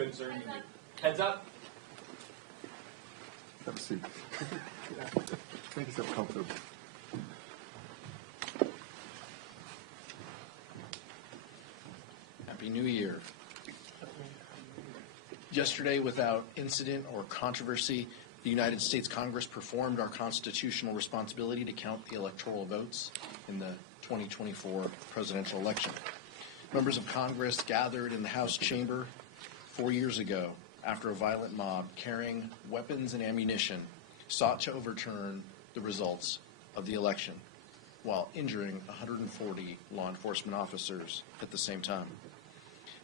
Good, sir. Heads up. Have a seat. Make yourself comfortable. Happy New Year. Yesterday, without incident or controversy, the United States Congress performed our constitutional responsibility to count the electoral votes in the 2024 presidential election. Members of Congress gathered in the House chamber 4 years ago after a violent mob carrying weapons and ammunition sought to overturn the results of the election while injuring 140 law enforcement officers at the same time.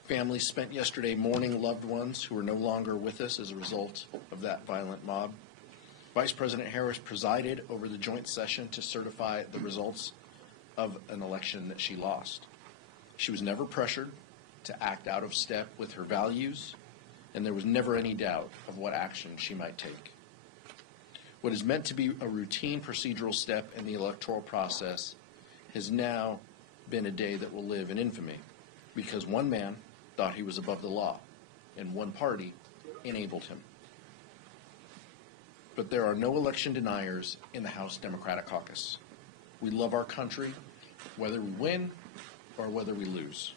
Families spent yesterday mourning loved ones who are no longer with us as a result of that violent mob. Vice President Harris presided over the joint session to certify the results of an election that she lost. She was never pressured to act out of step with her values, and there was never any doubt of what action she might take. What is meant to be a routine procedural step in the electoral process has now been a day that will live in infamy because one man thought he was above the law, and one party enabled him. But there are no election deniers in the House Democratic Caucus. We love our country, whether we win or whether we lose.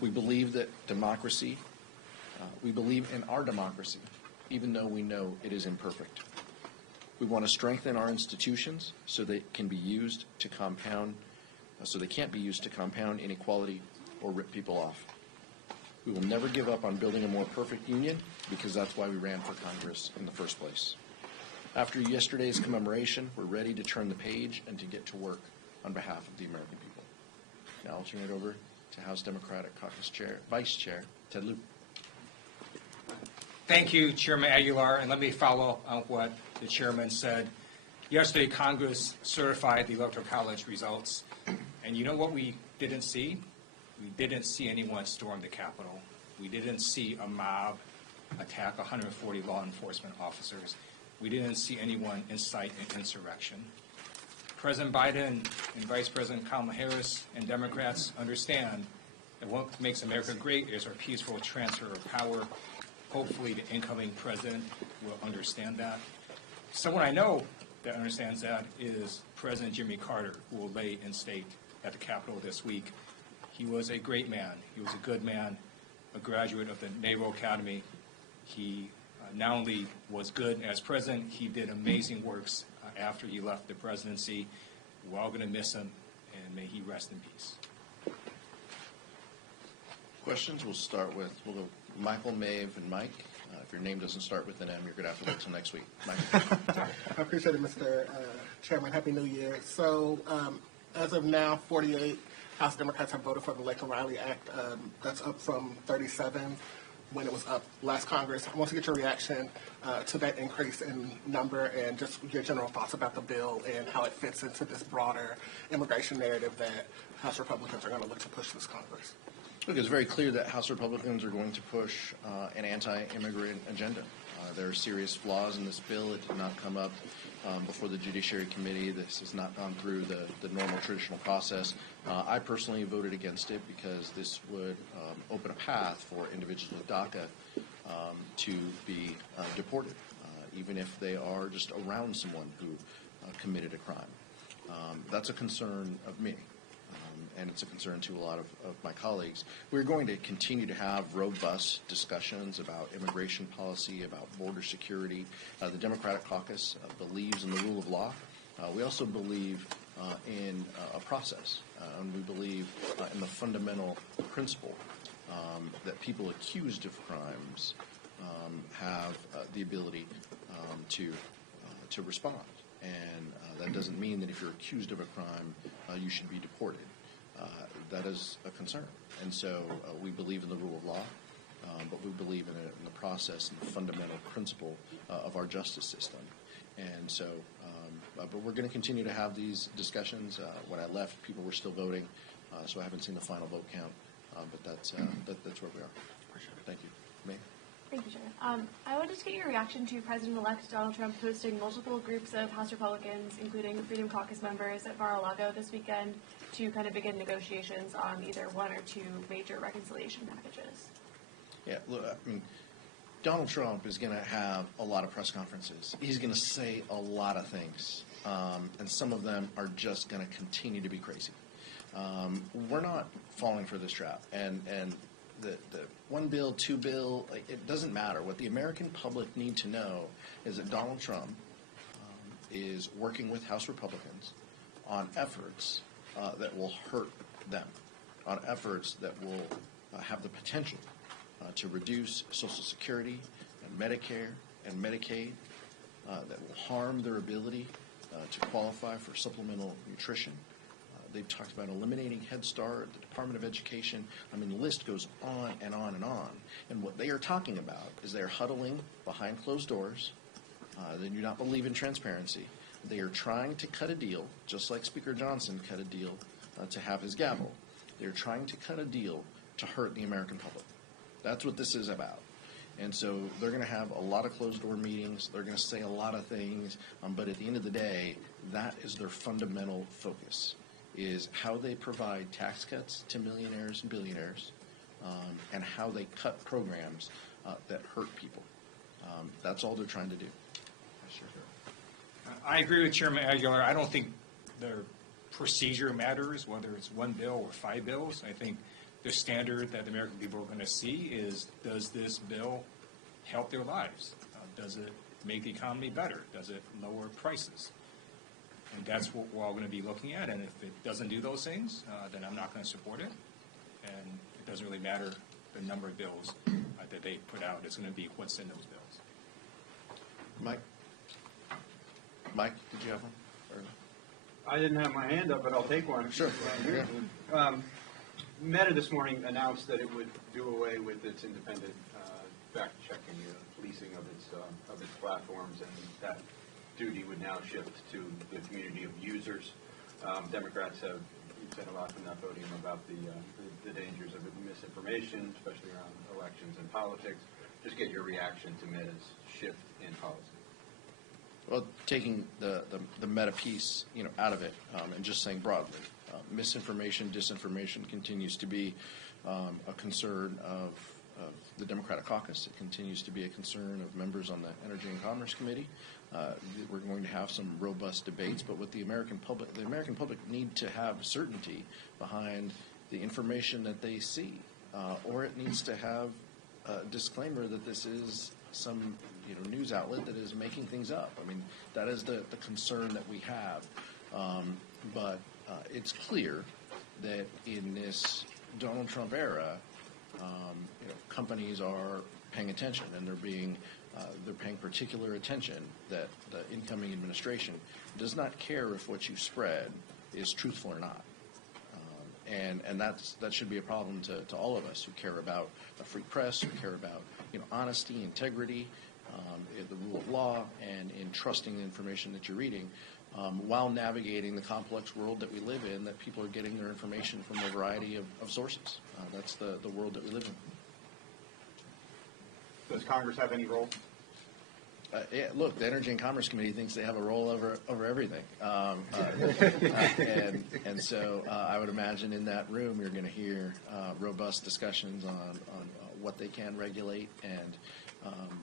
We believe that democracy, we believe in our democracy, even though we know it is imperfect. We want to strengthen our institutions so they can be used to compound, so they can't be used to compound inequality or rip people off. We will never give up on building a more perfect union because that's why we ran for Congress in the first place. After yesterday's commemoration, we're ready to turn the page and to get to work on behalf of the American people. Now I'll turn it over to House Democratic Caucus Chair, Vice Chair Ted Lieu. Thank you, Chairman Aguilar, and let me follow on what the chairman said. Yesterday, Congress certified the Electoral College results, and you know what we didn't see? We didn't see anyone storm the Capitol. We didn't see a mob attack 140 law enforcement officers. We didn't see anyone incite an insurrection. President Biden and Vice President Kamala Harris and Democrats understand that what makes America great is our peaceful transfer of power. Hopefully the incoming president will understand that. Someone I know that understands that is President Jimmy Carter, who will lay in state at the Capitol this week. He was a great man. He was a good man, a graduate of the Naval Academy. He not only was good as president, he did amazing works after he left the presidency. We're all going to miss him, and may he rest in peace. Questions? We'll go Michael, Maeve, and Mike. If your name doesn't start with an M, you're going to have to wait till next week. Mike. I appreciate it, Mr. Chairman. Happy New Year. So as of now, 48 House Democrats have voted for the Laken Riley Act. That's up from 37 when it was up last Congress. I want to get your reaction to that increase in number and just your general thoughts about the bill and how it fits into this broader immigration narrative that House Republicans are going to look to push this Congress. Look, it's very clear that House Republicans are going to push an anti-immigrant agenda. There are serious flaws in this bill. It did not come up before the Judiciary Committee. This has not gone through the normal traditional process. I personally voted against it because this would open a path for individuals with DACA to be deported, even if they are just around someone who committed a crime. That's a concern of me. And it's a concern to a lot of my colleagues. We're going to continue to have robust discussions about immigration policy, about border security. The Democratic Caucus believes in the rule of law. We also believe in a process, and we believe in the fundamental principle that people accused of crimes have the ability to respond. And that doesn't mean that if you're accused of a crime, you should be deported. That is a concern. And so we believe in the rule of law, but we believe in the process and the fundamental principle of our justice system. And so, but we're going to continue to have these discussions. When I left, people were still voting, so I haven't seen the final vote count, but that's where we are. Appreciate it. Thank you. May? Thank you, Chair. I wanted to get your reaction to President-elect Donald Trump hosting multiple groups of House Republicans, including Freedom Caucus members at Mar-a-Lago this weekend, to kind of begin negotiations on either one or two major reconciliation packages. Yeah, look, I mean, Donald Trump is going to have a lot of press conferences. He's going to say a lot of things, and some of them are just going to continue to be crazy. We're not falling for this trap, and the one bill, two bill, like, it doesn't matter. What the American public need to know is that Donald Trump is working with House Republicans on efforts that will hurt them, on efforts that will have the potential to reduce Social Security and Medicare and Medicaid, that will harm their ability to qualify for supplemental nutrition. They've talked about eliminating Head Start, the Department of Education. I mean, the list goes on and on and on. And what they are talking about is they are huddling behind closed doors. They do not believe in transparency. They are trying to cut a deal, just like Speaker Johnson cut a deal to have his gavel. They're trying to cut a deal to hurt the American public. That's what this is about. And so they're going to have a lot of closed-door meetings. They're going to say a lot of things. But at the end of the day, that is their fundamental focus, is how they provide tax cuts to millionaires and billionaires, and how they cut programs that hurt people. That's all they're trying to do. I agree with Chairman Aguilar. I don't think the procedure matters, whether it's one bill or 5 bills. I think the standard that the American people are going to see is, does this bill help their lives? Does it make the economy better? Does it lower prices? And that's what we're all going to be looking at. And if it doesn't do those things, then I'm not going to support it. And it doesn't really matter the number of bills that they put out. It's going to be what's in those bills. Mike, did you have one? I didn't have my hand up, but I'll take one. Sure. Meta this morning announced that it would do away with its independent fact-checking, policing of its platforms, and that duty would now shift to the community of users. Democrats have said a lot from that podium about the dangers of misinformation, especially around elections and politics. Just get your reaction to Meta's shift in policy. Well, taking the meta piece, out of it, and just saying broadly, misinformation, disinformation continues to be a concern of the Democratic Caucus. It continues to be a concern of members on the Energy and Commerce Committee. We're going to have some robust debates, but what the American public need to have certainty behind the information that they see, or it needs to have a disclaimer that this is some news outlet that is making things up. I mean, that is the concern that we have. But it's clear that in this Donald Trump era, companies are paying attention, and they're paying particular attention that the incoming administration does not care if what you spread is truthful or not. And that should be a problem to all of us who care about a free press, who care about honesty, integrity, the rule of law, and in trusting the information that you're reading, while navigating the complex world that we live in, that people are getting their information from a variety of sources. That's the world that we live in. Does Congress have any role? Yeah, look, the Energy and Commerce Committee thinks they have a role over everything. And so I would imagine in that room you're going to hear robust discussions on what they can regulate and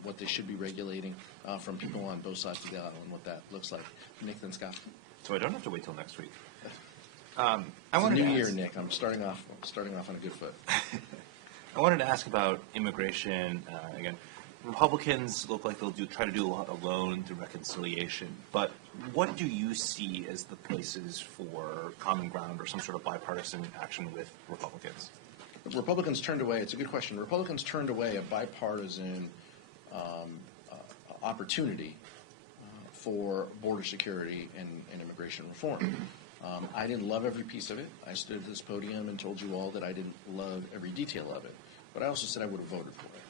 what they should be regulating from people on both sides of the aisle and what that looks like. Nick, then Scott. So I don't have to wait till next week. It's a new year, Nick. I'm starting off on a good foot. I wanted to ask about immigration. Again, Republicans look like they'll try to do a lot alone through reconciliation. But what do you see as the places for common ground or some sort of bipartisan action with Republicans? Republicans turned away. It's a good question. Republicans turned away a bipartisan opportunity for border security and immigration reform. I didn't love every piece of it. I stood at this podium and told you all that I didn't love every detail of it. But I also said I would have voted for it.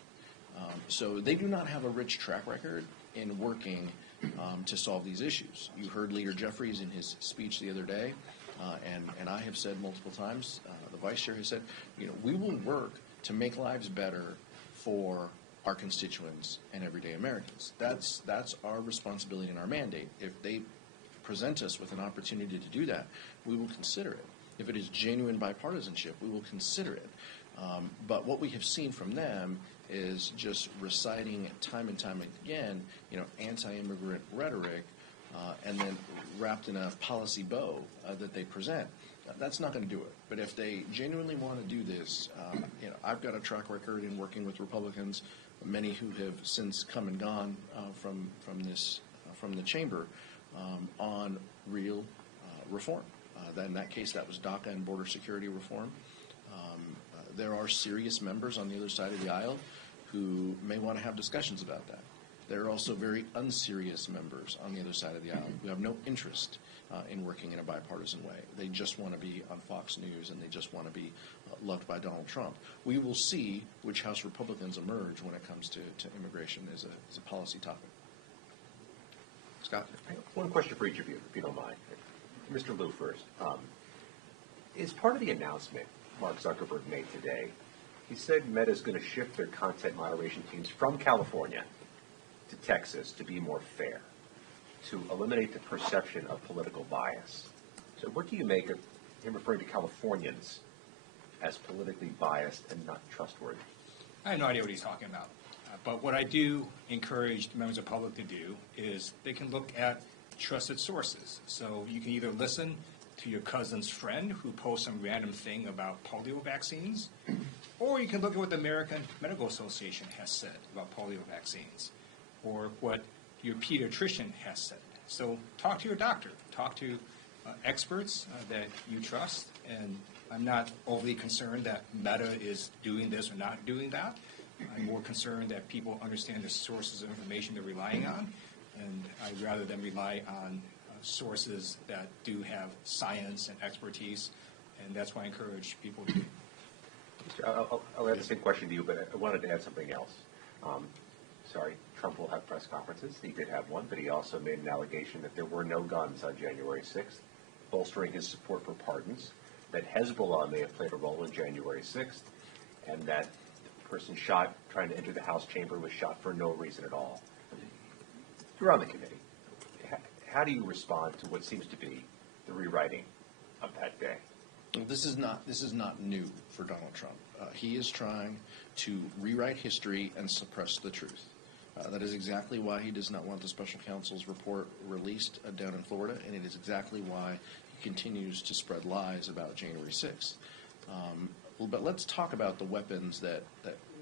So they do not have a rich track record in working to solve these issues. You heard Leader Jeffries in his speech the other day, and I have said multiple times, the Vice Chair has said, we will work to make lives better for our constituents and everyday Americans. That's our responsibility and our mandate. If they present us with an opportunity to do that, we will consider it. If it is genuine bipartisanship, we will consider it. But what we have seen from them is just reciting time and time again, anti-immigrant rhetoric, and then wrapped in a policy bow that they present. That's not going to do it. But if they genuinely want to do this, I've got a track record in working with Republicans, many who have since come and gone from the chamber, on real reform. In that case, that was DACA and border security reform. There are serious members on the other side of the aisle who may want to have discussions about that. There are also very unserious members on the other side of the aisle who have no interest in working in a bipartisan way. They just want to be on Fox News and they just want to be loved by Donald Trump. We will see which House Republicans emerge when it comes to immigration as a policy topic. Scott? One question for each of you, if you don't mind. Mr. Lieu first. Is part of the announcement Mark Zuckerberg made today, he said Meta is going to shift their content moderation teams from California to Texas to be more fair, to eliminate the perception of political bias. So what do you make of him referring to Californians as politically biased and not trustworthy? I have no idea what he's talking about. But what I do encourage members of the public to do is they can look at trusted sources. So you can either listen to your cousin's friend who posts some random thing about polio vaccines, or you can look at what the American Medical Association has said about polio vaccines, or what your pediatrician has said. So talk to your doctor. Talk to experts that you trust. And I'm not overly concerned that Meta is doing this or not doing that. I'm more concerned that people understand the sources of information they're relying on, and I'd rather them rely on sources that do have science and expertise, and that's why I encourage people to do. I'll add the same question to you, but I wanted to add something else. Trump will have press conferences. He did have one, but he also made an allegation that there were no guns on January 6th, bolstering his support for pardons, that Hezbollah may have played a role in January 6th, and that the person shot trying to enter the House chamber was shot for no reason at all. You're on the committee. How do you respond to what seems to be the rewriting of that day? Well, this is not new for Donald Trump. He is trying to rewrite history and suppress the truth. That is exactly why he does not want the special counsel's report released down in Florida, and it is exactly why he continues to spread lies about January 6th. But let's talk about the weapons that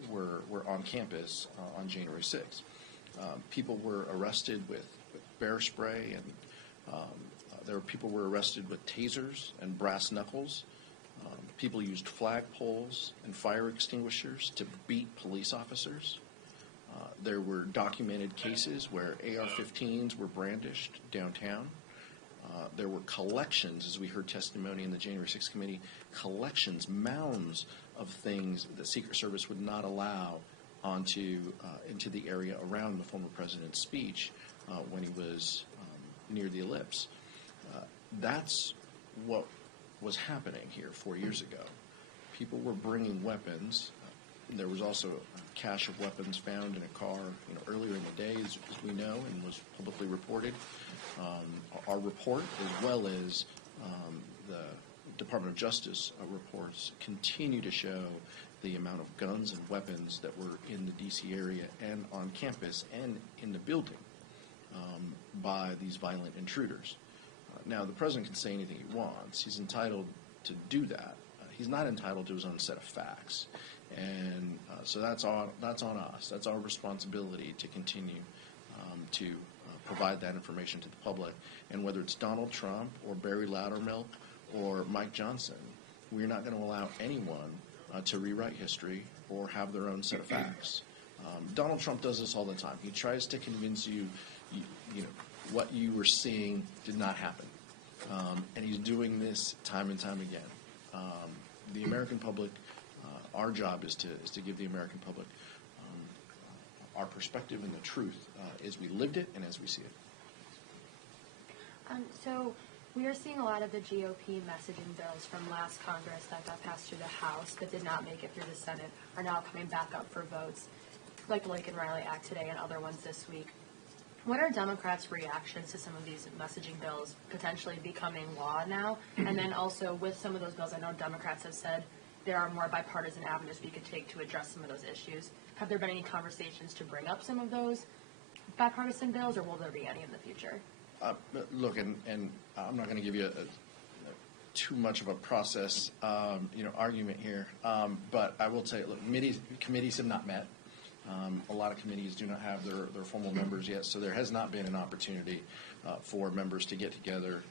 were on campus on January 6th. People were arrested with bear spray, and people were arrested with tasers and brass knuckles. People used flagpoles and fire extinguishers to beat police officers. There were documented cases where AR-15s were brandished downtown. There were collections, as we heard testimony in the January 6th committee, collections, mounds of things that the Secret Service would not allow into the area around the former president's speech when he was near the ellipse. That's what was happening here 4 years ago. People were bringing weapons. There was also a cache of weapons found in a car earlier in the day, as we know, and was publicly reported. Our report, as well as the Department of Justice reports, continue to show the amount of guns and weapons that were in the D.C. area and on campus and in the building by these violent intruders. Now, the president can say anything he wants. He's entitled to do that. He's not entitled to his own set of facts. And so that's on us. That's our responsibility to continue to provide that information to the public. And whether it's Donald Trump or Barry Loudermilk or Mike Johnson, we're not going to allow anyone to rewrite history or have their own set of facts. Donald Trump does this all the time. He tries to convince you, what you were seeing did not happen. And he's doing this time and time again. The American public, our job is to give the American public our perspective and the truth as we lived it and as we see it. So we are seeing a lot of the GOP messaging bills from last Congress that got passed through the House but did not make it through the Senate are now coming back up for votes, like the Laken Riley Act today and other ones this week. What are Democrats' reactions to some of these messaging bills potentially becoming law now? And then also with some of those bills, I know Democrats have said there are more bipartisan avenues we could take to address some of those issues. Have there been any conversations to bring up some of those bipartisan bills, or will there be any in the future? Look, and I'm not going to give you too much of a process, argument here. But I will tell you, look, committees have not met. A lot of committees do not have their formal members yet, so there has not been an opportunity for members to get together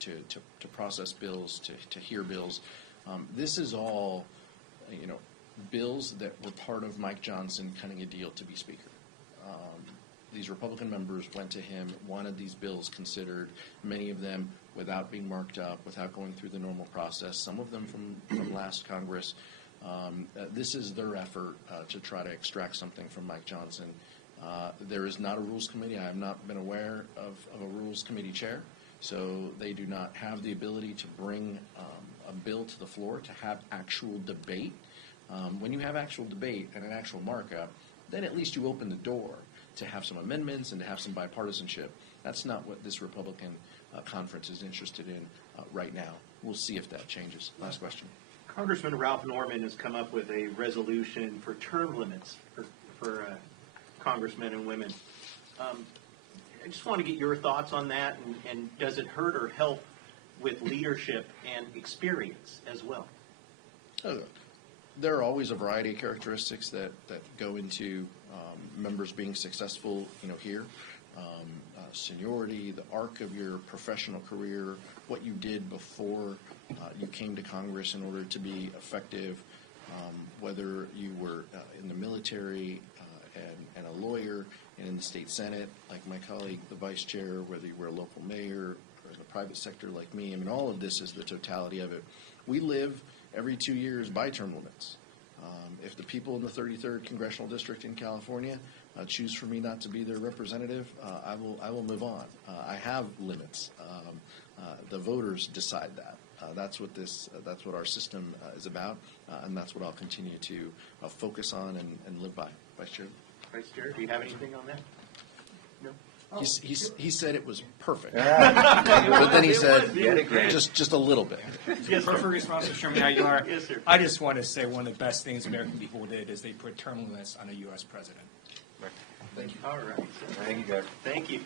to process bills, to hear bills. This is all, bills that were part of Mike Johnson cutting a deal to be Speaker. These Republican members went to him, wanted these bills considered, many of them without being marked up, without going through the normal process, some of them from last Congress. This is their effort to try to extract something from Mike Johnson. There is not a Rules Committee. I have not been aware of a Rules Committee chair, so they do not have the ability to bring a bill to the floor to have actual debate. When you have actual debate and an actual markup, then at least you open the door to have some amendments and to have some bipartisanship. That's not what this Republican conference is interested in right now. We'll see if that changes. Last question. Congressman Ralph Norman has come up with a resolution for term limits for congressmen and women. I just want to get your thoughts on that, and does it hurt or help with leadership and experience as well? There are always a variety of characteristics that go into members being successful, here. Seniority, the arc of your professional career, what you did before you came to Congress in order to be effective, whether you were in the military and a lawyer and in the state Senate, like my colleague, the vice chair, whether you were a local mayor or in the private sector like me. I mean, all of this is the totality of it. We live every 2 years by term limits. If the people in the 33rd Congressional District in California choose for me not to be their representative, I will move on. I have limits. The voters decide that. That's what our system is about, and that's what I'll continue to focus on and live by. Vice Chair. Vice Chair, do you have anything on that? No? He said it was perfect, but then he said just a little bit. Yes, Perfect sir. response, Mr. Chairman. Aguilar. Yes, sir. I just want to say one of the best things American people did is they put term limits on a U.S. president. Thank you. All right. Thank you, Jeff. Thank you.